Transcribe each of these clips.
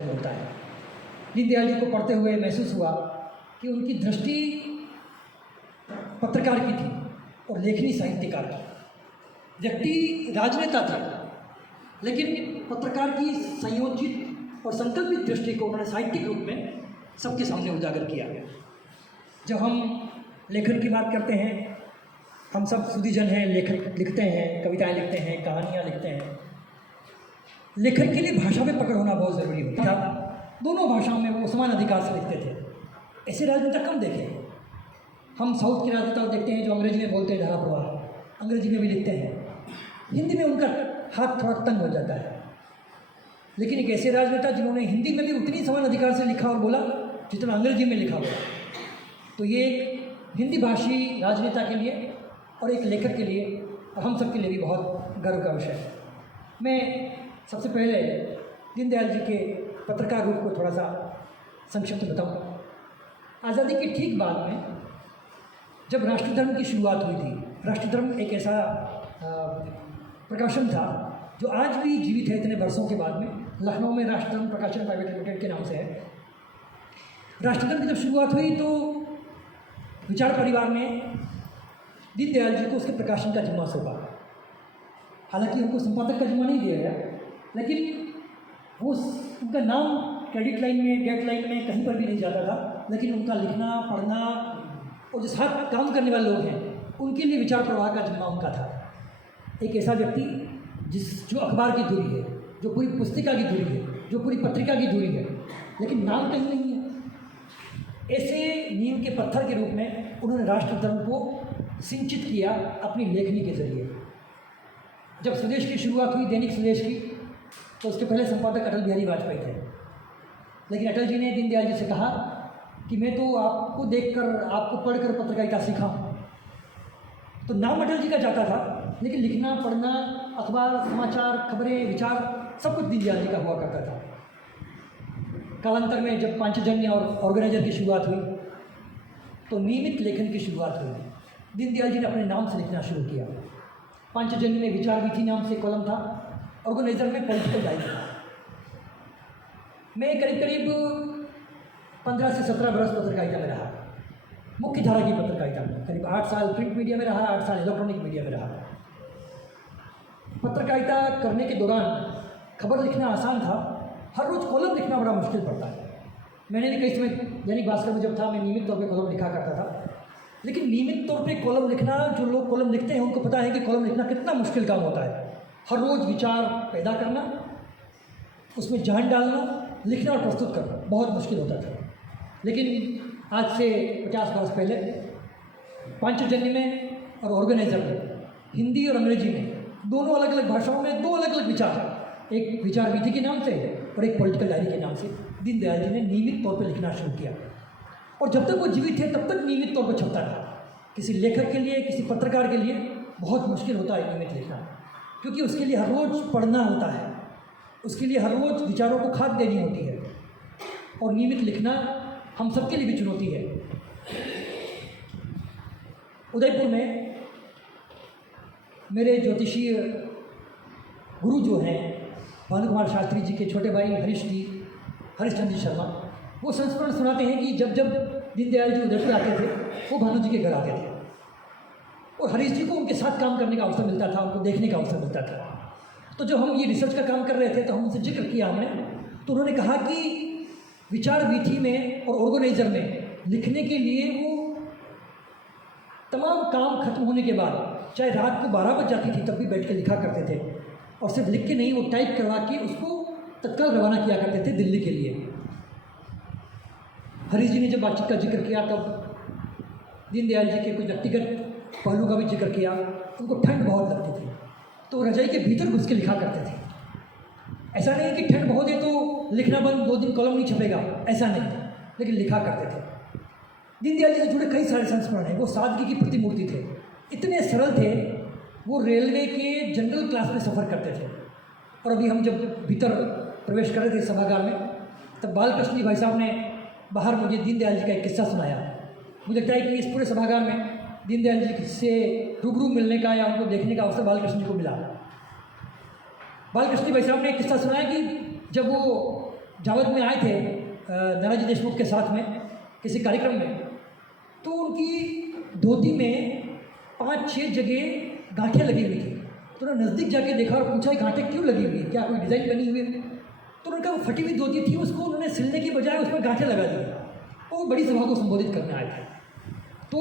होता है। दीनदयाल जी को पढ़ते हुए महसूस हुआ कि उनकी दृष्टि पत्रकार की थी और लेखनी साहित्यकार की। व्यक्ति राजनेता थे, लेकिन पत्रकार की संयोजित और संकल्पित दृष्टि को उन्होंने साहित्यिक रूप में सबके सामने उजागर किया। जब हम लेखन की बात करते हैं, हम सब सुधीजन हैं, लेखक लिखते हैं, कविताएं लिखते हैं, कहानियाँ लिखते हैं। लेखन के लिए भाषा में पकड़ होना बहुत ज़रूरी होता था। दोनों भाषाओं में वो समान अधिकार से लिखते थे। ऐसे राजनेता कम देखे। हम साउथ के राजनेता देखते हैं जो अंग्रेजी में बोलते हैं धारा प्रवाह, अंग्रेजी में भी लिखते हैं। हिंदी में उनका हाथ थोड़ा तंग हो जाता है। लेकिन एक ऐसे राजनेता जिन्होंने हिंदी में भी उतनी समान अधिकार से लिखा और बोला जितना अंग्रेजी में लिखा हुआ। तो ये एक हिंदी भाषी राजनेता के लिए और एक लेखक के लिए और हम सब के लिए भी बहुत गर्व का विषय है। मैं सबसे पहले दीनदयाल जी के पत्रकार रूप को थोड़ा सा संक्षिप्त बताऊँ। आज़ादी के ठीक बाद में जब राष्ट्रधर्म की शुरुआत हुई थी, राष्ट्रधर्म एक ऐसा प्रकाशन था जो आज भी जीवित है इतने वर्षों के बाद में। लखनऊ में राष्ट्रधर्म प्रकाशन प्राइवेट लिमिटेड के नाम से है। राष्ट्रधर्म की जब शुरुआत हुई तो विचार परिवार ने दीनदयाल जी को उसके प्रकाशन का जिम्मा सौंपा। हालांकि उनको संपादक का जिम्मा नहीं दिया गया, लेकिन वो उनका नाम क्रेडिट लाइन में, डेट लाइन में कहीं पर भी नहीं जाता था। लेकिन उनका लिखना, पढ़ना और जो साथ काम करने वाले लोग हैं उनके लिए विचार प्रवाह का जिम्मा उनका था। एक ऐसा व्यक्ति जो अखबार की धुरी है, जो पूरी पुस्तिका की धुरी है, जो पूरी पत्रिका की धुरी है, लेकिन नाम कहीं नहीं है। ऐसे नींव के पत्थर के रूप में उन्होंने राष्ट्रधर्म को सिंचित किया अपनी लेखनी के जरिए। जब स्वदेश की शुरुआत हुई, दैनिक स्वदेश की, तो उसके पहले संपादक अटल बिहारी वाजपेयी थे। लेकिन अटल जी ने दीनदयाल जी से कहा कि मैं तो आपको देखकर, आपको पढ़कर पत्रकारिता सीखा हूँ। तो नाम अटल जी का जाता था, लेकिन लिखना, पढ़ना, अखबार, समाचार, खबरें, विचार सब कुछ दीनदयाल जी का हुआ करता था। कालांतर में जब पांचजन्य और ऑर्गेनाइजर की शुरुआत हुई तो नियमित लेखन की शुरुआत हुई। दीनदयाल जी ने अपने नाम से लिखना शुरू किया। पांचजन्य में विचार वीथी नाम से कॉलम था, ऑर्गेनाइजर में पॉलिटिकल डायरी था। मैं करीब करीब 15 से 17 बरस पत्रकारिता में रहा, मुख्य धारा की पत्रकारिता में। करीब 8 साल प्रिंट मीडिया में रहा, 8 साल इलेक्ट्रॉनिक मीडिया में रहा। पत्रकारिता करने के दौरान खबर लिखना आसान था, हर रोज़ कॉलम लिखना बड़ा मुश्किल पड़ता है। मैंने भी कई समय दैनिक भास्कर में जब था, मैं नियमित तौर पे कॉलम लिखा करता था। लेकिन नियमित तौर पे कॉलम लिखना, जो लोग कॉलम लिखते हैं उनको पता है कि कॉलम लिखना कितना मुश्किल काम होता है। हर रोज़ विचार पैदा करना, उसमें जान डालना, लिखना और प्रस्तुत करना बहुत मुश्किल होता था। लेकिन आज से 50 वर्ष पहले पांचजन्य में और ऑर्गेनाइजर में, हिंदी और अंग्रेजी में, दोनों अलग अलग भाषाओं में 2 अलग अलग विचार, एक विचार वीथी के नाम से और एक पॉलिटिकल डायरी के नाम से दीनदयाल जी ने नियमित तौर पर लिखना शुरू किया। और जब तक वो जीवित थे तब तक नियमित तौर पर छपता था। किसी लेखक के लिए, किसी पत्रकार के लिए बहुत मुश्किल होता है नियमित लिखना, क्योंकि उसके लिए हर रोज़ पढ़ना होता है, उसके लिए हर रोज़ विचारों को खाद देनी होती है। और नियमित लिखना हम सबके लिए भी चुनौती है। उदयपुर में मेरे ज्योतिषीय गुरु जो हैं भानु कुमार शास्त्री जी के छोटे भाई हरीशचंद्र जी शर्मा, वो संस्मरण सुनाते हैं कि जब जब दीनदयाल जी उदयपुर आते थे वो भानु जी के घर आते थे और हरीश जी को उनके साथ काम करने का अवसर मिलता था, उनको देखने का अवसर मिलता था। तो जब हम ये रिसर्च का काम कर रहे थे तो हम उनसे जिक्र किया हमने, तो उन्होंने कहा कि विचार वीथी में और ऑर्गेनाइजर में लिखने के लिए वो तमाम काम खत्म होने के बाद, चाहे रात को 12 बज जाती थी तब भी बैठ के लिखा करते थे। और सिर्फ लिख के नहीं, वो टाइप करवा के उसको तत्काल रवाना किया करते थे दिल्ली के लिए। हरीश जी ने जब बातचीत का जिक्र किया तब दीनदयाल जी के कुछ व्यक्तिगत पहलू का भी जिक्र किया। उनको ठंड बहुत लगती थी तो रजाई के भीतर घुस के लिखा करते थे। ऐसा नहीं कि ठंड बहुत है तो लिखना बंद, 2 दिन कॉलम नहीं छपेगा, ऐसा नहीं, लेकिन लिखा करते थे। दीनदयाल जी से जुड़े कई सारे संस्मरण हैं। वो सादगी की प्रतिमूर्ति थे, इतने सरल थे। वो रेलवे के जनरल क्लास में सफ़र करते थे। और अभी हम जब भीतर प्रवेश कर रहे थे सभागार में, तब बालकृष्ण जी भाई साहब ने बाहर मुझे दीनदयाल जी का एक किस्सा सुनाया। मुझे लगता है कि इस पूरे सभागार में दीनदयाल जी से रूबरू मिलने का या उनको देखने का अवसर बालकृष्ण जी को मिला। बालकृष्ण भाई साहब ने एक किस्सा सुनाया कि जब वो जावद में आए थे नानाजी देशमुख के साथ में किसी कार्यक्रम में, तो उनकी धोती में 5-6 जगह गांठें लगी हुई थी। तो उन्होंने नज़दीक जाके देखा और पूछा गांठें क्यों लगी हुई है, क्या कोई डिज़ाइन बनी हुई है? तो उनका वो फटी हुई धोती थी, उसको उन्होंने सिलने की बजाय उस पर गांठें लगा दी। वो बड़ी सभा को संबोधित करने आए थे। तो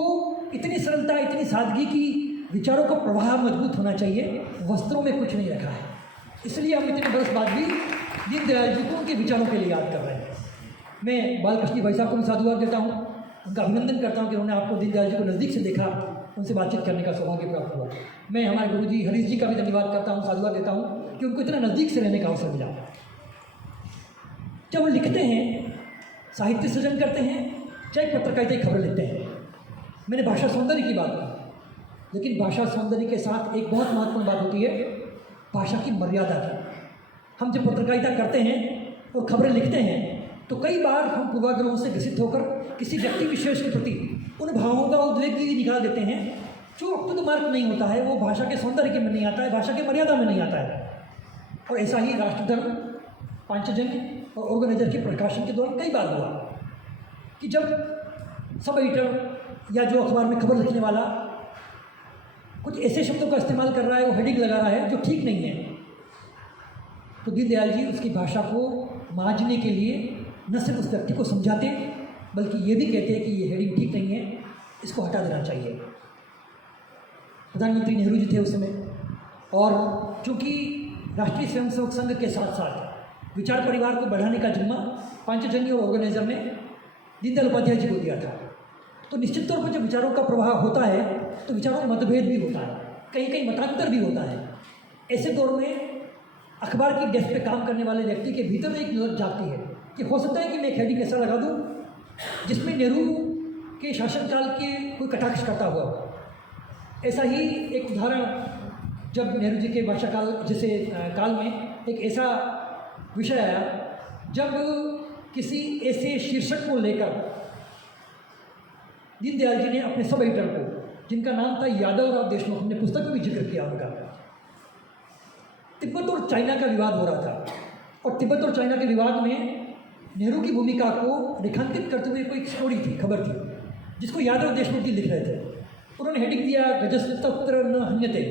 इतनी सरलता, इतनी सादगी की विचारों का प्रवाह मजबूत होना चाहिए, वस्त्रों में कुछ नहीं रखा है। इसलिए हम इतने बरस बाद भी दीनदयाल जी को उनके विचारों के लिए याद कर रहे हैं। मैं बालकृष्ण भाई साहब को भी साधुवाद देता हूँ, उनका अभिनंदन करता हूँ कि उन्होंने आपको दीनदयाल जी को नज़दीक से देखा, उनसे बातचीत करने का सौभाग्य प्राप्त हुआ। मैं हमारे गुरु जी हरीश जी का भी धन्यवाद करता हूँ, साधुवाद देता हूँ कि उनको इतना नज़दीक से रहने का अवसर मिला। जब वो लिखते हैं, साहित्य सृजन करते हैं, चाहे पत्रकारिता की खबर लिखते हैं, मैंने भाषा सौंदर्य की बात की, लेकिन भाषा सौंदर्य के साथ एक बहुत महत्वपूर्ण बात होती है भाषा की मर्यादा की। हम जब पत्रकारिता करते हैं और खबरें लिखते हैं तो कई बार हम पूर्वाग्रहों से ग्रसित होकर किसी व्यक्ति विशेष के प्रति उन भावों का उद्वेग भी निकाल देते हैं जो अप टू द मार्क नहीं होता है, वो भाषा के सौंदर्य के में नहीं आता है, भाषा की मर्यादा में नहीं आता है। और ऐसा ही राष्ट्रधर्म, पांचजन्य और ऑर्गेनाइजर के प्रकाशन के दौरान कई बार हुआ कि जब सब एडिटर या जो अखबार में खबर लिखने वाला कुछ ऐसे शब्दों का इस्तेमाल कर रहा है, वो हेडिंग लगा रहा है जो ठीक नहीं है, तो दीनदयाल जी उसकी भाषा को मांझने के लिए न सिर्फ उस व्यक्ति को समझाते बल्कि ये भी कहते हैं कि ये हेडिंग ठीक नहीं है, इसको हटा देना चाहिए। प्रधानमंत्री नेहरू जी थे उस समय, और चूँकि राष्ट्रीय स्वयंसेवक संघ के साथ साथ विचार परिवार को बढ़ाने का जिम्मा पांचजन्य और ऑर्गेनाइजर ने दीनदयाल उपाध्याय जी को दिया था। तो निश्चित तौर पर जब विचारों का प्रवाह होता है तो विचारों में मतभेद भी होता है, कहीं कहीं मतांतर भी होता है। ऐसे दौर में अखबार की डेस्क पे काम करने वाले व्यक्ति के भीतर एक नज़र जाती है कि हो सकता है कि मैं एक हेडिंग ऐसा लगा दूं जिसमें नेहरू के शासनकाल के कोई कटाक्ष करता हुआ हो। ऐसा ही एक उदाहरण, जब नेहरू जी के वर्षाकाल जैसे काल में एक ऐसा विषय आया जब किसी ऐसे शीर्षक को लेकर दीनदयाल जी ने अपने सब एडिटर को, जिनका नाम था यादवराव देशमुख, हमने पुस्तक में भी जिक्र किया उनका, तिब्बत और चाइना का विवाद हो रहा था, और तिब्बत और चाइना के विवाद में नेहरू की भूमिका को रेखांकित करते हुए कोई स्टोरी थी, खबर थी, जिसको यादव देशमुख जी लिख रहे थे। उन्होंने हेडिंग दिया गजस्तत्र न हन्यते,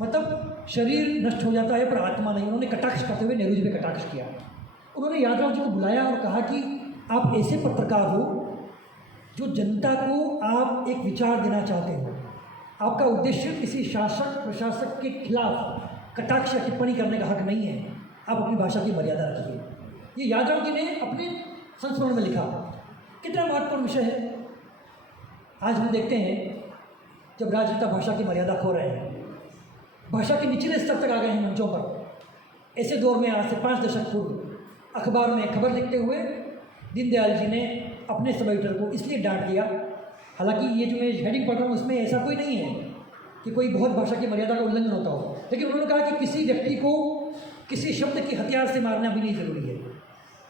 मतलब शरीर नष्ट हो जाता है पर आत्मा नहीं। उन्होंने कटाक्ष करते हुए नेहरू जी पे कटाक्ष किया। उन्होंने यादव जी को बुलाया और कहा कि आप ऐसे पत्रकार हो जो जनता को आप एक विचार देना चाहते हो, आपका उद्देश्य किसी शासक प्रशासक के खिलाफ कटाक्ष या टिप्पणी करने का हक नहीं है, आप अपनी भाषा की मर्यादा रखिए। ये यादव जी ने अपने संस्मरण में लिखा। कितना महत्वपूर्ण विषय है। आज हम देखते हैं जब राजनेता भाषा की मर्यादा खो रहे हैं, भाषा के निचले स्तर तक आ गए हैं मंचों पर। ऐसे दौर में आज से 5 दशक पूर्व अखबार में खबर लिखते हुए दीनदयाल जी ने अपने सब एडिटर को इसलिए डांट दिया, हालांकि ये जो मैं हेडिंग पढ़ रहा हूँ उसमें ऐसा कोई नहीं है कि कोई बहुत भाषा की मर्यादा का उल्लंघन होता हो, लेकिन उन्होंने कहा कि किसी व्यक्ति को किसी शब्द के हथियार से मारना भी नहीं ज़रूरी है,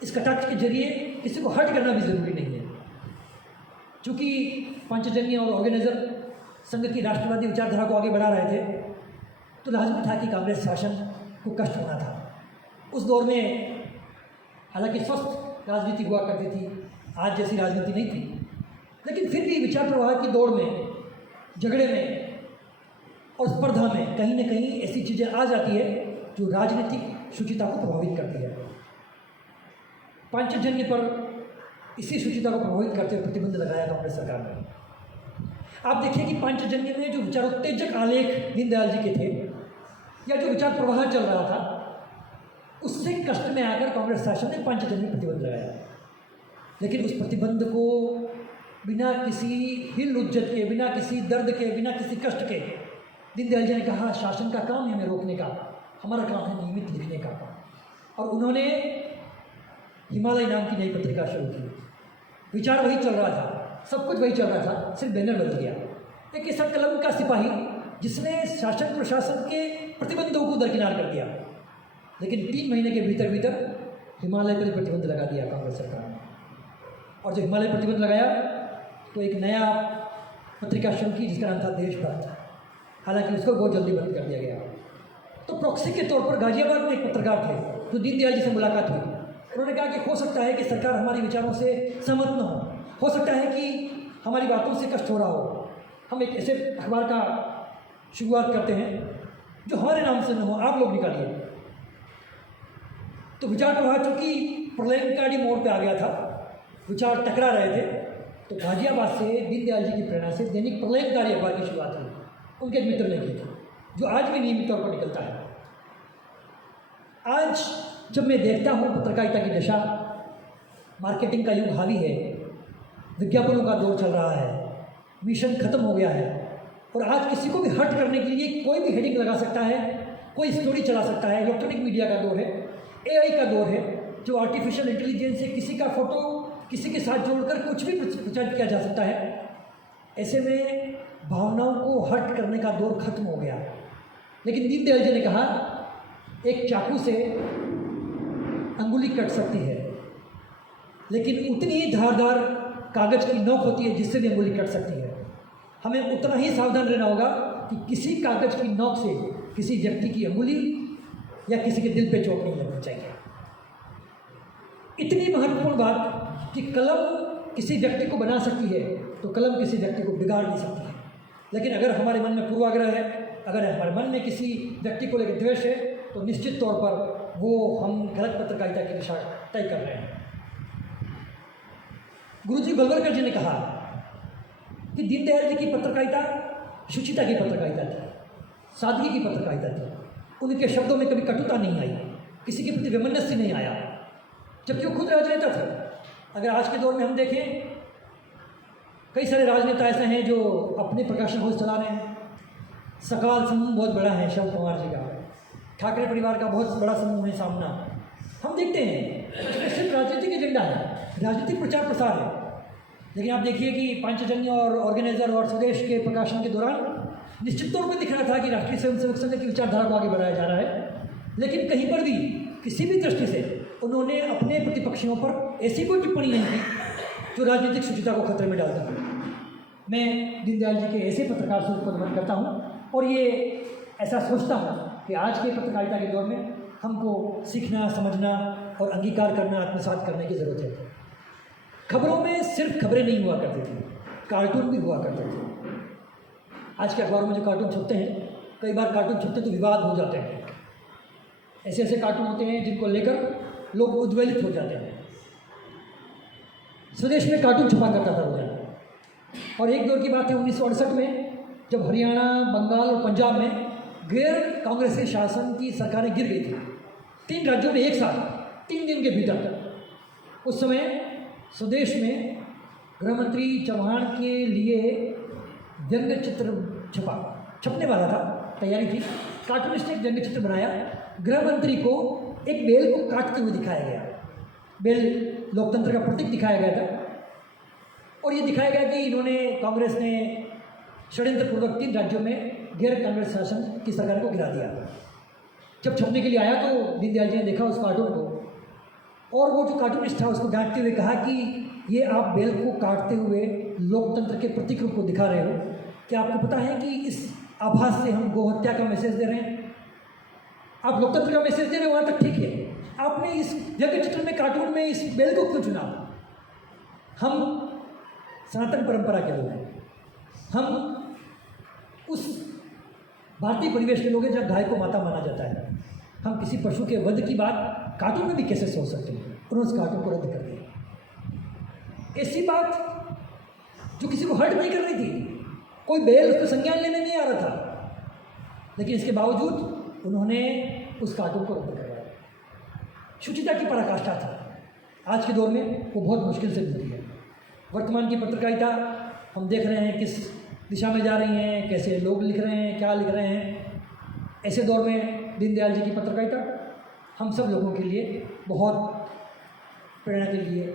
इस कटाक्ष के जरिए किसी को हर्ट करना भी ज़रूरी नहीं है। चूँकि पांचजन्य और ऑर्गेनाइजर संघ की राष्ट्रवादी विचारधारा को आगे बढ़ा रहे थे, तो लाजमी था कि कांग्रेस शासन को कष्ट होना था। उस दौर में हालांकि स्वस्थ राजनीति हुआ करती थी, आज जैसी राजनीति नहीं थी, लेकिन फिर भी विचार प्रवाह की दौड़ में, झगड़े में और स्पर्धा में कहीं न कहीं ऐसी चीज़ें आ जाती है जो राजनीतिक शुचिता को प्रभावित करती है। पांचजन्य पर इसी शुचिता को प्रभावित करते हुए प्रतिबंध लगाया कांग्रेस सरकार ने। आप देखिए कि पांचजन्य में जो विचारोत्तेजक आलेख दीनदयाल जी के थे या जो विचार प्रवाह चल रहा था, उससे कष्ट में आकर कांग्रेस शासन ने पांचजन्य प्रतिबंध लगाया। लेकिन उस प्रतिबंध को बिना किसी हिल हुज्जत के, बिना किसी दर्द के, बिना किसी कष्ट के दीनदयाल जी ने कहा शासन का काम है हमें रोकने का, हमारा काम है नियमित लिखने का। और उन्होंने हिमालय नाम की नई पत्रिका शुरू की। विचार वही चल रहा था, सब कुछ वही चल रहा था, सिर्फ बैनर बदल गया। एक ऐसा कलम का सिपाही जिसने शासन प्रशासन के प्रतिबंधों को दरकिनार कर दिया, लेकिन 3 महीने के भीतर भीतर हिमालय पर प्रतिबंध लगा दिया कांग्रेस सरकार ने। और जब हिमालय प्रतिबंध लगाया तो एक नया पत्रिका शुरू की जिसका नाम था देशभक्त, हालांकि उसको बहुत जल्दी बंद कर दिया गया। तो प्रॉक्सी के तौर पर गाजियाबाद में एक पत्रकार थे जो दीनदयाल जी से मुलाकात हुई, उन्होंने कहा कि हो सकता है कि सरकार हमारे विचारों से सहमत न हो सकता है कि हमारी बातों से कष्ट हो रहा हो, हम एक ऐसे अखबार का शुरुआत करते हैं जो हमारे नाम से न हो, आप लोग निकालिए। तो विचार प्रवाह चूँकि प्रलयंकारी मोड़ पे आ गया था, विचार टकरा रहे थे, तो गाजियाबाद से दीनदयाल जी की प्रेरणा से दैनिक प्रलयंकारी अखबार की शुरुआत हुई। उनके एक मित्र ने की थी, जो आज भी नियमित तौर पर निकलता है। आज जब मैं देखता हूँ पत्रकारिता की दशा, मार्केटिंग का युग हावी है, विज्ञापनों का दौर चल रहा है, मिशन खत्म हो गया है, और आज किसी को भी हर्ट करने के लिए कोई भी हेडिंग लगा सकता है, कोई स्टोरी चला सकता है। इलेक्ट्रॉनिक मीडिया का दौर है, एआई का दौर है, जो आर्टिफिशियल इंटेलिजेंस से किसी का फोटो किसी के साथ जोड़कर कुछ भी प्रचारित किया जा सकता है। ऐसे में भावनाओं को हर्ट करने का दौर खत्म हो गया। लेकिन दीनदयाल जी ने कहा, एक चाकू से अंगुली कट सकती है, लेकिन उतनी ही धारदार कागज की नोक होती है जिससे भी अंगुली कट सकती है। हमें उतना ही सावधान रहना होगा कि किसी कागज की नोक से किसी व्यक्ति की अंगुली या किसी के दिल पे चोट नहीं लगनी चाहिए। इतनी महत्वपूर्ण बात कि कलम किसी व्यक्ति को बना सकती है, तो कलम किसी व्यक्ति को बिगाड़ नहीं सकती है। लेकिन अगर हमारे मन में पूर्वाग्रह है, अगर हमारे मन में किसी व्यक्ति को लेकर द्वेष है, तो निश्चित तौर पर वो हम गलत पत्रकारिता की दिशा तय कर रहे हैं। गुरुजी गोलवलकर जी ने कहा कि दीनदयाल जी की पत्रकारिता शुचिता की पत्रकारिता थी, सादगी की पत्रकारिता थी। उनके शब्दों में कभी कटुता नहीं आई, किसी के प्रति वैमनस्य नहीं आया, जबकि वो खुद राजनेता थे। अगर आज के दौर में हम देखें, कई सारे राजनेता ऐसे हैं जो अपने प्रकाशन हाउस चला रहे हैं। सकाल समूह बहुत बड़ा है शरद पवार जी का, ठाकरे परिवार का बहुत बड़ा समूह है सामना। हम देखते हैं इसमें सिर्फ राजनीतिक एजेंडा है, राजनीतिक प्रचार प्रसार है। लेकिन आप देखिए कि पांचजन्य और ऑर्गेनाइजर और स्वदेश के प्रकाशन के दौरान निश्चित तौर पर दिख रहा था कि राष्ट्रीय स्वयंसेवक संघ की विचारधारा को आगे बढ़ाया जा रहा है। लेकिन कहीं पर भी किसी भी दृष्टि से उन्होंने अपने प्रतिपक्षियों पर ऐसी कोई टिप्पणी नहीं की जो राजनीतिक शुचिता को खतरे में डालता है। मैं दीनदयाल जी के ऐसे पत्रकार से को नमन करता हूँ और ये ऐसा सोचता हूँ कि आज के पत्रकारिता के दौर में हमको सीखना, समझना और अंगीकार करना, आत्मसात करने की ज़रूरत है। खबरों में सिर्फ खबरें नहीं हुआ करती थी, कार्टून भी हुआ करते थे। आज के अखबारों में जो कार्टून छपते हैं, कई बार कार्टून छपते तो विवाद हो जाते हैं। ऐसे ऐसे कार्टून होते हैं जिनको लेकर लोग उद्वेलित हो जाते हैं। स्वदेश में कार्टून छपा करता था रोजाना, और एक दौर की बात है 1968 में, जब हरियाणा, बंगाल और पंजाब में गैर कांग्रेसी शासन की सरकारें गिर गई थी, 3 राज्यों में एक साथ 3 दिन के भीतर। उस समय स्वदेश में गृह मंत्री चौहान के लिए व्यंग्य चित्र छपने वाला था, तैयारी थी। कार्टूनिस्ट ने एक व्यंग्य चित्र बनाया, गृह मंत्री को एक बेल को काटते हुए दिखाया गया। बेल लोकतंत्र का प्रतीक दिखाया गया था, और ये दिखाया गया कि इन्होंने, कांग्रेस ने षड्यंत्रपूर्वक 3 राज्यों में गैर कांग्रेस शासन की सरकार को गिरा दिया। जब छपने के लिए आया तो दीनदयाल जी ने देखा उस कार्टून को, और वो जो कार्टूनिस्ट था उसको डांटते हुए कहा कि ये आप बेल को काटते हुए लोकतंत्र के प्रतीक रूप को दिखा रहे हो। क्या आपको पता है कि इस आभास से हम गोहत्या का मैसेज दे रहे हैं? आप लोकतंत्र का मैसेज दे रहे हो, वहाँ तक ठीक है, आपने इस व्यंग्य चित्र में, कार्टून में इस बेल को क्यों चुना? हम सनातन परंपरा के लोग हैं, हम उस भारतीय परिवेश के लोग हैं जहाँ गाय को माता माना जाता है। हम किसी पशु के वध की बात कार्टून में भी कैसे सोच सकते हैं? उन्होंने उस कार्टून को रद्द कर दिया। ऐसी बात जो किसी को हर्ट नहीं कर रही थी, कोई बैल उस पर संज्ञान लेने नहीं आ रहा था, लेकिन इसके बावजूद उन्होंने उस कार्टून को रद्द करवाया। शुचिता की पराकाष्ठा था। आज के दौर में वो बहुत मुश्किल से मिलती है। वर्तमान की पत्रकारिता हम देख रहे हैं किस दिशा में जा रही हैं, कैसे लोग लिख रहे हैं, क्या लिख रहे हैं। ऐसे दौर में दीनदयाल जी की पत्रकारिता हम सब लोगों के लिए बहुत प्रेरणा के लिए,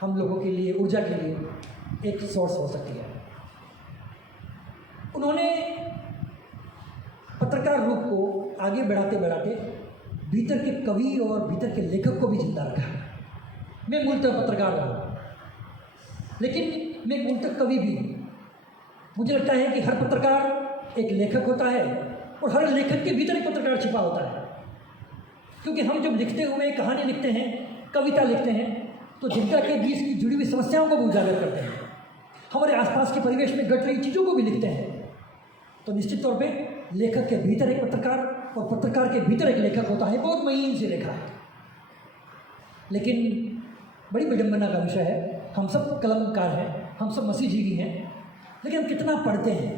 हम लोगों के लिए, ऊर्जा के लिए एक सोर्स हो सकती है। उन्होंने पत्रकार रूप को आगे बढ़ाते बढ़ाते भीतर के कवि और भीतर के लेखक को भी जिंदा रखा। मैं मूलतः पत्रकार रहा, लेकिन मैं मूलतः कवि भी हूँ। मुझे लगता है कि हर पत्रकार एक लेखक होता है, और हर लेखक के भीतर एक पत्रकार छिपा होता है। क्योंकि हम जब लिखते हुए कहानी लिखते हैं कविता लिखते हैं तो जनता के बीच की जुड़ी हुई समस्याओं को भी उजागर करते हैं, हमारे आसपास के परिवेश में घट रही चीज़ों को भी लिखते हैं, तो निश्चित तौर पे लेखक के भीतर एक पत्रकार और पत्रकार के भीतर एक लेखक होता है। बहुत महीन सी रेखा है, लेकिन बड़ी विडंबना का विषय है। हम सब कलमकार हैं, हम सब मसीहजीवी हैं, लेकिन हम कितना पढ़ते हैं?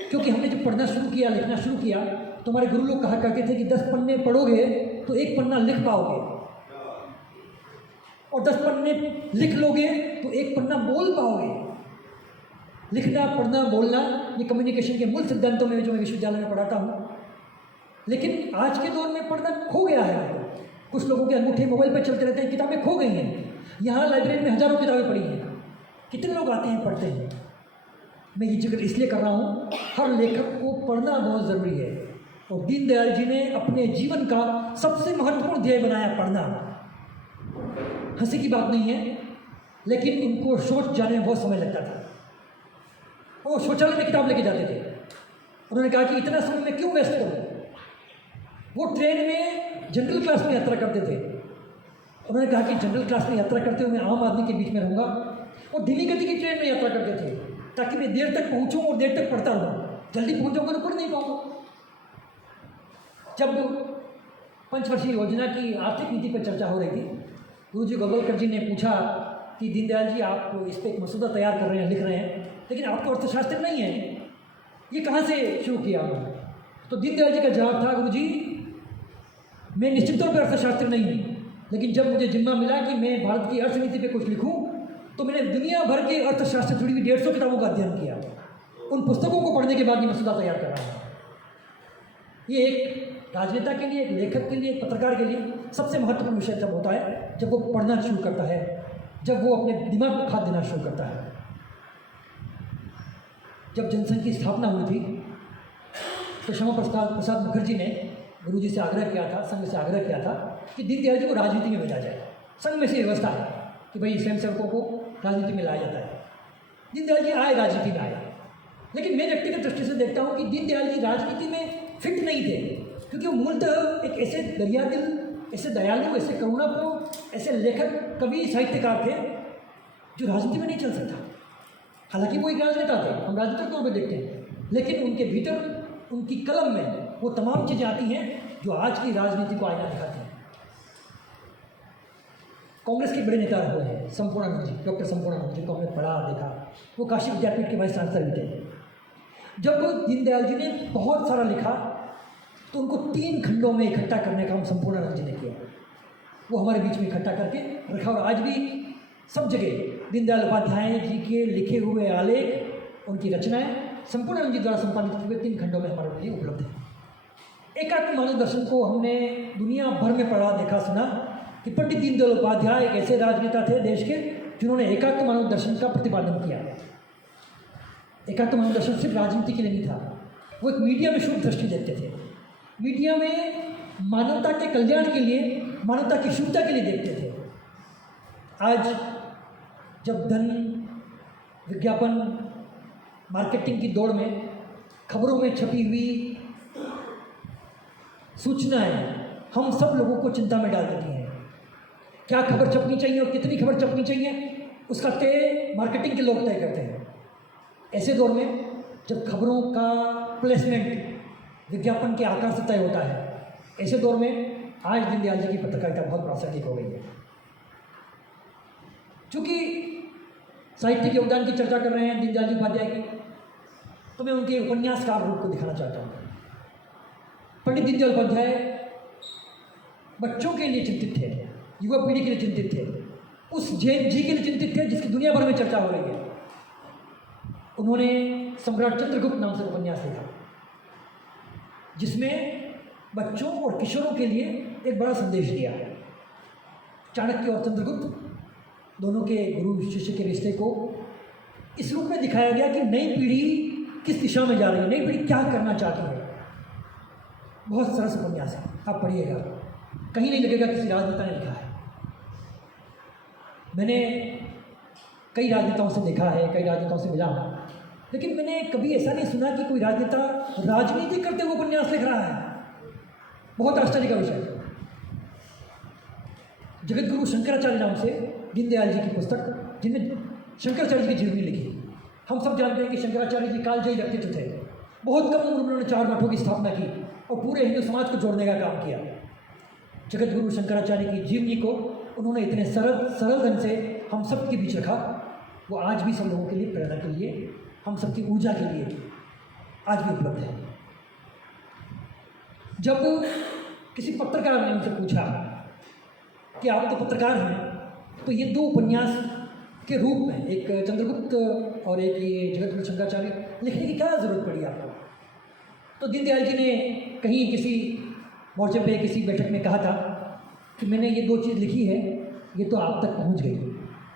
क्योंकि हमने जब पढ़ना शुरू किया, लिखना शुरू किया, तो हमारे गुरु लोग कहा करते थे कि 10 पन्ने पढ़ोगे तो 1 पन्ना लिख पाओगे, और 10 पन्ने लिख लोगे तो 1 पन्ना बोल पाओगे। लिखना, पढ़ना, बोलना, ये कम्युनिकेशन के मूल सिद्धांतों में जो मैं विश्वविद्यालय में पढ़ाता हूँ। लेकिन आज के दौर में पढ़ना खो गया है। कुछ लोगों के अंगूठे मोबाइल पर चलते रहते हैं, किताबें खो गई हैं। यहाँ लाइब्रेरी में हज़ारों किताबें पड़ी हैं, कितने लोग आते हैं पढ़ते हैं? मैं ये जिक्र इसलिए कर रहा हूँ, हर लेखक को पढ़ना बहुत ज़रूरी है। और दीनदयाल जी ने अपने जीवन का सबसे महत्वपूर्ण ध्येय बनाया पढ़ना। हंसी की बात नहीं है, लेकिन उनको शौच जाने में बहुत समय लगता था। वो शौचालय में किताब लेके जाते थे। उन्होंने कहा कि इतना समय मैं क्यों वेस्ट करूँ? वो ट्रेन में जनरल क्लास में यात्रा करते थे। उन्होंने कहा कि जनरल क्लास में यात्रा करते हुए मैं आम आदमी के बीच में रहूँगा, और धीमी गति की ट्रेन में यात्रा करते थे ताकि मैं देर तक पहुँचूँ और देर तक पढ़ता रहूँ। जल्दी पहुँचूँगा तो पढ़ नहीं पाऊँगा। जब पंचवर्षीय योजना की आर्थिक नीति पर चर्चा हो रही थी, गुरुजी गोलवलकर जी ने पूछा कि दीनदयाल जी, आप इस पर एक मसूदा तैयार कर रहे हैं, लिख रहे हैं, लेकिन आपको अर्थशास्त्र नहीं है, ये कहाँ से शुरू किया? तो दीनदयाल जी का जवाब था, गुरुजी मैं निश्चित तौर पर अर्थशास्त्र नहीं हूँ, लेकिन जब मुझे जिम्मा मिला कि मैं भारत की अर्थनीति पे कुछ लिखूँ, तो मैंने दुनिया भर के अर्थशास्त्र जुड़ी हुई 150 किताबों का अध्ययन किया। उन पुस्तकों को पढ़ने के बाद ये मसूदा तैयार कर रहा हूँ। ये एक राजनेता के लिए, एक लेखक के लिए, एक पत्रकार के लिए सबसे महत्वपूर्ण विषय तब होता है जब वो पढ़ना शुरू करता है, जब वो अपने दिमाग को खाद देना शुरू करता है। जब जनसंघ की स्थापना हुई थी तो श्यामा प्रसाद मुखर्जी ने गुरुजी से आग्रह किया था, संघ से आग्रह किया था कि दीनदयाल जी को राजनीति में भेजा जाए। संघ में से व्यवस्था है कि भाई स्वयंसेवकों को राजनीति में लाया जाता है। दीनदयाल जी आए, राजनीति में आए, लेकिन मैं व्यक्तिगत दृष्टि से देखता हूँ कि दीनदयाल जी राजनीति में फिट नहीं थे, क्योंकि वो मूलतः एक ऐसे दरियादिल, ऐसे दयालु, ऐसे करुणापूर्ण, ऐसे लेखक, कवि, साहित्यकार थे जो राजनीति में नहीं चल सकता। हालांकि वो एक राजनेता थे, हम राजनीतिक तौर पर देखते हैं, लेकिन उनके भीतर, उनकी कलम में वो तमाम चीज़ें आती हैं जो आज की राजनीति को आईना दिखाती हैं। कांग्रेस के बड़े नेता हुए हैं संपूर्णानंद जी, डॉक्टर संपूर्णानंद जी को हमने पढ़ा, देखा। वो काशी विद्यापीठ के वाइस चांसलर भी थे। जब दीनदयाल जी ने बहुत सारा लिखा तो उनको 3 खंडों में इकट्ठा करने का काम संपूर्णानंद जी ने किया। वो हमारे बीच में इकट्ठा करके रखा, और आज भी सब जगह दीनदयाल उपाध्याय जी के लिखे हुए आलेख, उनकी रचनाएं संपूर्णानंद जी द्वारा संपादित हुए 3 खंडों में हमारे लिए उपलब्ध है। एकात्म मानव दर्शन को हमने दुनिया भर में पढ़ा, देखा, सुना कि पंडित दीनदयाल उपाध्याय एक ऐसे राजनेता थे देश के जिन्होंने एकात्म मानव दर्शन का प्रतिपादन किया। एकात्म मानव दर्शन सिर्फ राजनीति के लिए नहीं था, वो एक मीडिया में शुभ दृष्टि देखते थे। मीडिया में मानवता के कल्याण के लिए, मानवता की शुद्धता के लिए देखते थे। आज जब धन, विज्ञापन, मार्केटिंग की दौड़ में खबरों में छपी हुई सूचनाएं हम सब लोगों को चिंता में डाल देती हैं। क्या खबर छपनी चाहिए और कितनी खबर छपनी चाहिए, उसका तय मार्केटिंग के लोग तय करते हैं। ऐसे दौर में जब खबरों का प्लेसमेंट विज्ञापन के आकार से तय होता है, ऐसे दौर में आज दीनदयाल जी की पत्रकारिता बहुत प्रासंगिक हो गई है। चूँकि साहित्य के योगदान की चर्चा कर रहे हैं दीनदयाल जी उपाध्याय की, तो मैं उनके उपन्यासकार रूप को दिखाना चाहता हूँ। पंडित दीनदयाल उपाध्याय बच्चों के लिए चिंतित थे, युवा पीढ़ी के लिए चिंतित थे, उस जैन जी के लिए चिंतित थे जिसकी दुनिया भर में चर्चा हो रही है। उन्होंने सम्राट चंद्रगुप्त नाम से उपन्यास लिखा, जिसमें बच्चों और किशोरों के लिए एक बड़ा संदेश दिया है। चाणक्य और चंद्रगुप्त दोनों के गुरु शिष्य के रिश्ते को इस रूप में दिखाया गया कि नई पीढ़ी किस दिशा में जा रही है, नई पीढ़ी क्या करना चाहती है। बहुत सरस उपन्यास है, आप पढ़िएगा, कहीं नहीं लगेगा किसी राजनेता ने लिखा है। मैंने कई राजनेताओं से देखा है, कई राजनेताओं से मिला हूँ, लेकिन मैंने कभी ऐसा नहीं सुना कि कोई राजनेता राजनीति करते हुए उपन्यास लिख रहा है। बहुत आश्चर्य का विषय है। जगत गुरु शंकराचार्य नाम से दीनदयाल जी की पुस्तक, जिनमें शंकराचार्य जी की जीवनी लिखी। हम सब जानते हैं कि शंकराचार्य जी कालजयी व्यक्तित्व थे। बहुत कम उम्र में उन्होंने 4 मठों की स्थापना की और पूरे हिंदू समाज को जोड़ने का काम किया। जगत गुरु शंकराचार्य की जीवनी को उन्होंने इतने सरल ढंग से हम सब के बीच रखा, वो आज भी सब लोगों के लिए, प्रेरणा के लिए, हम सबकी ऊर्जा के लिए आज भी उपलब्ध है। जब किसी पत्रकार ने उनसे पूछा कि आप तो पत्रकार हैं, तो ये 2 उपन्यास के रूप में, एक चंद्रगुप्त और एक ये जगत गुरु शंकराचार्य, लिखने की क्या ज़रूरत पड़ी आपको? तो दीनदयाल जी ने कहीं किसी मोर्चे पे किसी बैठक में कहा था कि मैंने ये 2 चीज़ लिखी है, ये तो आप तक पहुंच गई,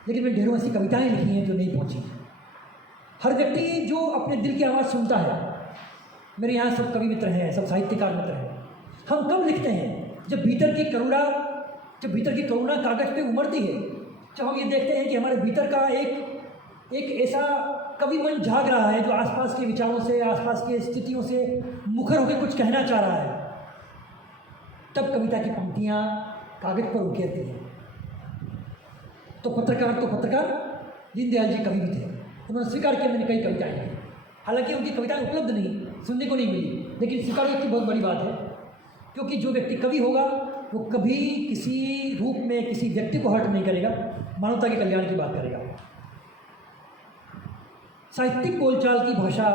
लेकिन मैंने ढेरों ऐसी कविताएं लिखी हैं जो नहीं पहुंची। हर व्यक्ति जो अपने दिल की आवाज़ सुनता है, मेरे यहाँ सब कवि मित्र हैं, सब साहित्यकार मित्र हैं, हम कब लिखते हैं? जब भीतर की करुणा कागज़ पे उमड़ती है, जब हम ये देखते हैं कि हमारे भीतर का एक ऐसा कवि मन जाग रहा है जो आसपास के विचारों से, आसपास की स्थितियों से मुखर होकर कुछ कहना चाह रहा है, तब कविता की पंक्तियाँ कागज़ पर उकेरती हैं। तो पत्रकार दीनदयाल जी कवि भी थे। उन्होंने स्वीकार किया मैंने कई कविताएं लिखी, हालांकि उनकी कविताएं उपलब्ध नहीं, सुनने को नहीं मिली, लेकिन स्वीकार की बहुत बड़ी बात है, क्योंकि जो व्यक्ति कवि होगा वो कभी किसी रूप में किसी व्यक्ति को हर्ट नहीं करेगा, मानवता के कल्याण की बात करेगा। साहित्यिक बोलचाल की भाषा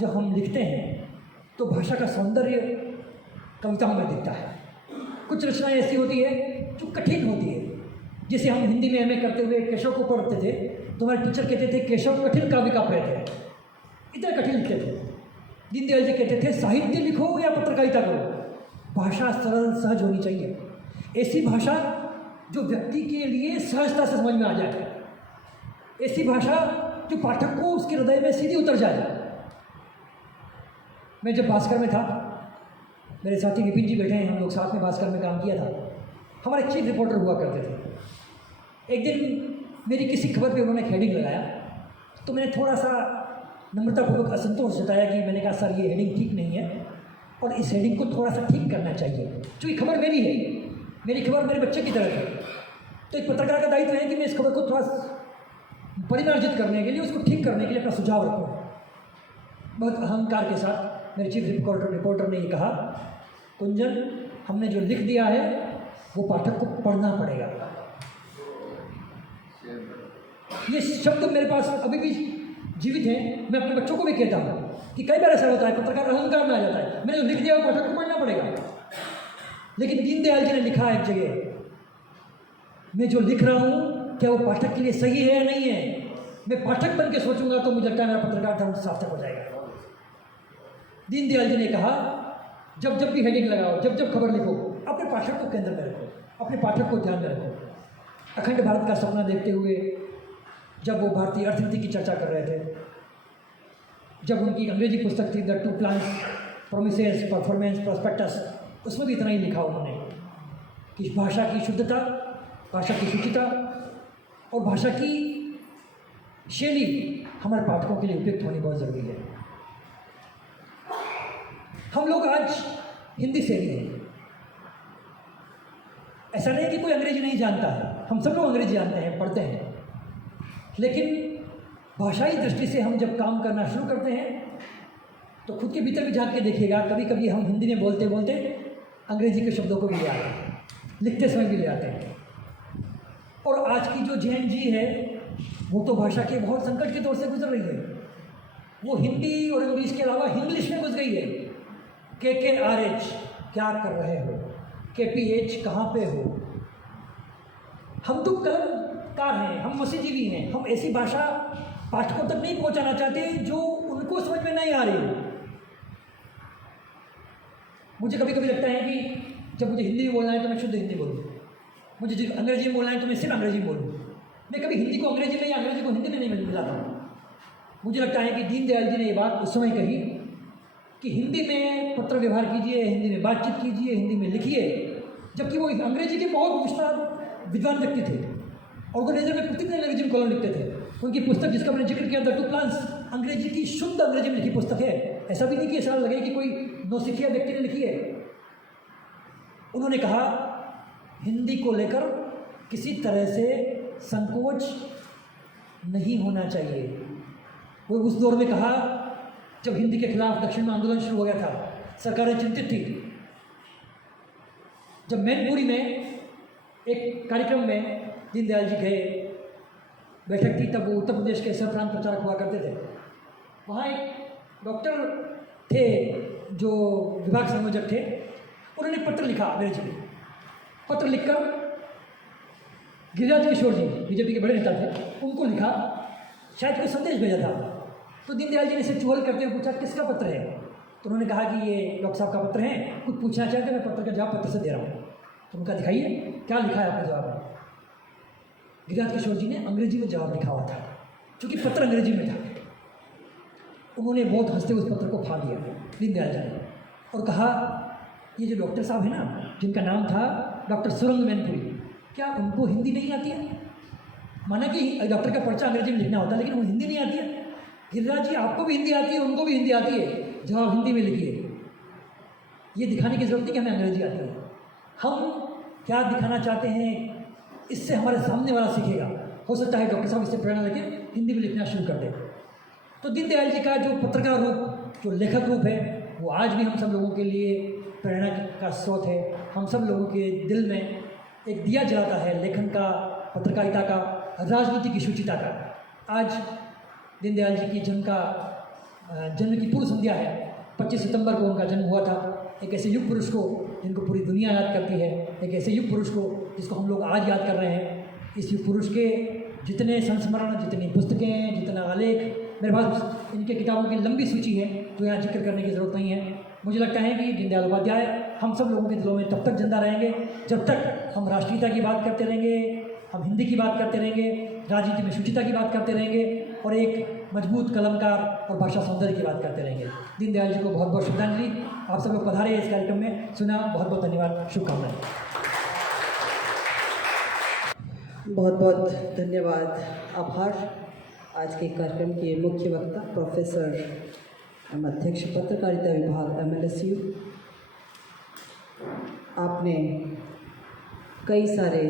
जब हम लिखते हैं तो भाषा का सौंदर्य कविताओं में दिखता है। कुछ रचनाएं ऐसी होती है जो कठिन होती है, जैसे हम हिंदी में एमए करते हुए केशव को पढ़ते थे तो हमारे टीचर कहते थे केशव कठिन काव्य का पेट है, इतना कठिन लिखते थे। दीनदयाल जी कहते थे साहित्य लिखो या पत्रकारिता करो, भाषा सरल सहज होनी चाहिए, ऐसी भाषा जो व्यक्ति के लिए सहजता से समझ में आ जाए, ऐसी भाषा जो पाठक को उसके हृदय में सीधी उतर जाए। मैं जब भास्कर में था, मेरे साथी विपिन जी बैठे हैं, हम लोग साथ में भास्कर में काम किया था, हमारे चीफ रिपोर्टर हुआ करते थे। एक दिन मेरी किसी खबर पे उन्होंने हेडिंग लगाया तो मैंने थोड़ा सा नम्रतापूर्वक असंतोष जताया कि मैंने कहा सर ये हेडिंग ठीक नहीं है और इस हेडिंग को थोड़ा सा ठीक करना चाहिए, क्योंकि खबर मेरी है, मेरी खबर मेरे बच्चे की तरह है। तो एक पत्रकार का दायित्व है कि मैं इस खबर को थोड़ा परिमार्जित करने के लिए, उसको ठीक करने के लिए अपना सुझाव रखूँ। बहुत अहंकार के साथ मेरे चीफ रिपोर्टर ने ये कहा, कुंजन हमने जो लिख दिया है वो पाठक को पढ़ना पड़ेगा। ये शब्द मेरे पास अभी भी जीवित हैं, मैं अपने बच्चों को भी कहता हूँ कि कई बार ऐसा होता है पत्रकार अहंकार में आ जाता है, मैंने जो लिख दिया वो पाठक को पढ़ना पड़ेगा। लेकिन दीनदयाल जी ने लिखा एक जगह, मैं जो लिख रहा हूँ क्या वो पाठक के लिए सही है या नहीं है, मैं पाठक बन के सोचूंगा तो मुझे लगता है मेरा पत्रकार धर्म सार्थक हो जाएगा। दीनदयाल जी ने कहा जब जब भी हेडिंग लगाओ, जब जब खबर लिखो, अपने पाठक को केंद्र में रखो, अपने पाठक को ध्यान में रखो। अखंड भारत का सपना देखते हुए जब वो भारतीय अर्थनीति की चर्चा कर रहे थे, जब उनकी अंग्रेजी पुस्तक थी the 2 plans promises performance prospectus, उसमें भी इतना ही लिखा उन्होंने कि भाषा की शुद्धता, भाषा की शुचिता और भाषा की शैली हमारे पाठकों के लिए उपयुक्त होनी बहुत ज़रूरी है। हम लोग आज हिंदी शैली हैं, ऐसा नहीं कि कोई अंग्रेजी नहीं जानता है, हम सब लोग अंग्रेजी जानते हैं, पढ़ते हैं, लेकिन भाषाई दृष्टि से हम जब काम करना शुरू करते हैं तो खुद के भीतर भी झांक के देखिएगा, कभी कभी हम हिंदी में बोलते बोलते अंग्रेजी के शब्दों को भी ले आते हैं, लिखते समय भी ले आते हैं। और आज की जो जेन जी है वो तो भाषा के बहुत संकट के दौर से गुजर रही है, वो हिंदी और इंग्लिश के अलावा इंग्लिश में घुस गई है। KKRH क्या कर रहे हो, KPH कहाँ पे हो। हम तो कलमकार हैं, हम मसीजीवी हैं, हम ऐसी भाषा पाठकों तक नहीं पहुंचाना चाहते जो उनको समझ में नहीं आ रही। मुझे कभी कभी लगता है कि जब मुझे हिंदी में बोलना है तो मैं शुद्ध हिंदी बोलूँ, मुझे जब अंग्रेजी में बोलना है तो मैं सिर्फ अंग्रेजी में बोलूँ। मैं कभी हिंदी को अंग्रेजी में या अंग्रेजी को हिंदी में नहीं मिलाता हूँ। मुझे लगता है कि दीनदयाल जी ने ये बात उस समय कही कि हिंदी में पत्र व्यवहार कीजिए, हिंदी में बातचीत कीजिए, हिंदी में लिखिए, जबकि वो अंग्रेजी के बहुत विस्तार विद्वान व्यक्ति थे और वो नजर में प्रतिदिन अंग्रेजी में कॉलम लिखते थे। उनकी पुस्तक जिसका मैंने जिक्र किया द 2 प्लान्स अंग्रेजी की शुद्ध अंग्रेजी में लिखी पुस्तक है, ऐसा भी नहीं कि ऐसा लगे कि कोई नौसिखिया व्यक्ति ने लिखी है। उन्होंने कहा हिंदी को लेकर किसी तरह से संकोच नहीं होना चाहिए। वो उस दौर में कहा जब हिंदी के खिलाफ दक्षिण में आंदोलन शुरू हो गया था, सरकारें चिंतित थी। जब मैनपुरी में एक कार्यक्रम में दीनदयाल जी गए, बैठक थी, तब वो उत्तर प्रदेश के सरप्रांत प्रचारक हुआ करते थे। वहाँ एक डॉक्टर थे जो विभाग संयोजक थे, उन्होंने पत्र लिखा अंग्रेजी में। पत्र लिखकर गिरिराज किशोर जी बीजेपी के बड़े नेता थे, उनको लिखा, शायद कोई संदेश भेजा था। तो दीनदयाल जी ने इसे चुहल करते हुए पूछा किसका पत्र है? तो उन्होंने कहा कि ये डॉक्टर साहब का पत्र है, कुछ पूछना चाहते हैं, मैं पत्र का जवाब पत्र से दे रहा हूँ। तो उनका दिखाइए क्या लिखा है आपका जवाब में। गिरिराज किशोर जी ने अंग्रेजी में जवाब लिखा हुआ था, क्योंकि पत्र अंग्रेजी में था। उन्होंने बहुत हंसते उस पत्र को फाड़ दिया दीनदयाल जी ने, और कहा ये जो डॉक्टर साहब है ना, जिनका नाम था डॉक्टर सुरंग मैनपुरी, क्या उनको हिंदी नहीं आती है? माना कि डॉक्टर का पर्चा अंग्रेजी में लिखना होता है, लेकिन वो हिंदी नहीं आती है। गिरिराज जी आपको भी हिंदी आती है, उनको भी हिंदी आती है, जवाब हिंदी में लिखिए। ये दिखाने की ज़रूरत नहीं कि हमें अंग्रेजी आती है। हम क्या दिखाना चाहते हैं, इससे हमारे सामने वाला सीखेगा। हो सकता है डॉक्टर साहब इससे प्रेरणा लेके हिंदी में लिखना शुरू कर दें। तो दीनदयाल जी का जो पत्रकार रूप, जो लेखक रूप है, वो आज भी हम सब लोगों के लिए प्रेरणा का स्रोत है। हम सब लोगों के दिल में एक दिया जलाता है लेखन का, पत्रकारिता का, राजनीति की शुचिता का। आज दीनदयाल जी की जन्म की पूर्व संध्या है। 25 सितंबर को उनका जन्म हुआ था। एक ऐसे युग पुरुष को जिनको पूरी दुनिया याद करती है, एक ऐसे युग पुरुष को जिसको हम लोग आज याद कर रहे हैं। इस युग पुरुष के जितने संस्मरण, जितनी पुस्तकें, जितना आलेख, मेरे पास इनके किताबों की लंबी सूची है, तो यहाँ जिक्र करने की ज़रूरत नहीं है। मुझे लगता है कि दीनदयाल उपाध्याय हम सब लोगों के दिलों में तब तक जिंदा रहेंगे जब तक हम राष्ट्रीयता की बात करते रहेंगे, हम हिंदी की बात करते रहेंगे, राजनीति में शुचिता की बात करते रहेंगे, और एक मजबूत कलमकार और भाषा सौंदर्य की बात करते रहेंगे। दीनदयाल जी को बहुत बहुत श्रद्धांजलि। आप सब लोग पधारे इस कार्यक्रम में, सुना, बहुत बहुत धन्यवाद, शुभकामनाएं। बहुत बहुत धन्यवाद, आभार। आज के कार्यक्रम के मुख्य वक्ता प्रोफेसर अध्यक्ष पत्रकारिता विभाग MLSU, आपने कई सारे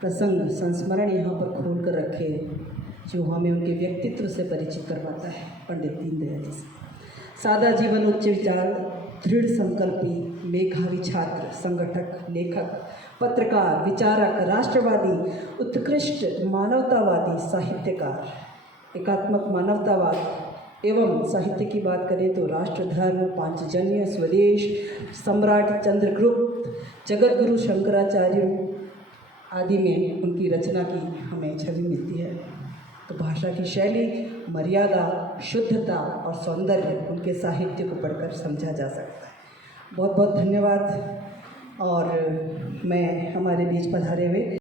प्रसंग, संस्मरण यहाँ पर खोल कर रखे जो हमें उनके व्यक्तित्व से परिचित करवाता है। पंडित दीनदयाल जी, सादा जीवन, उच्च विचार, दृढ़ संकल्पी, मेधावी छात्र, संगठक, लेखक, पत्रकार, विचारक, राष्ट्रवादी, उत्कृष्ट मानवतावादी, साहित्यकार, एकात्मक मानवतावाद एवं साहित्य की बात करें तो राष्ट्र धर्म, पांचजन्य, स्वदेश, सम्राट चंद्रगुप्त, जगत गुरु शंकराचार्य आदि में उनकी रचना की हमें छवि मिलती है। तो भाषा की शैली, मर्यादा, शुद्धता और सौंदर्य उनके साहित्य को पढ़कर समझा जा सकता है। बहुत बहुत धन्यवाद। और मैं हमारे बीच पधारे हुए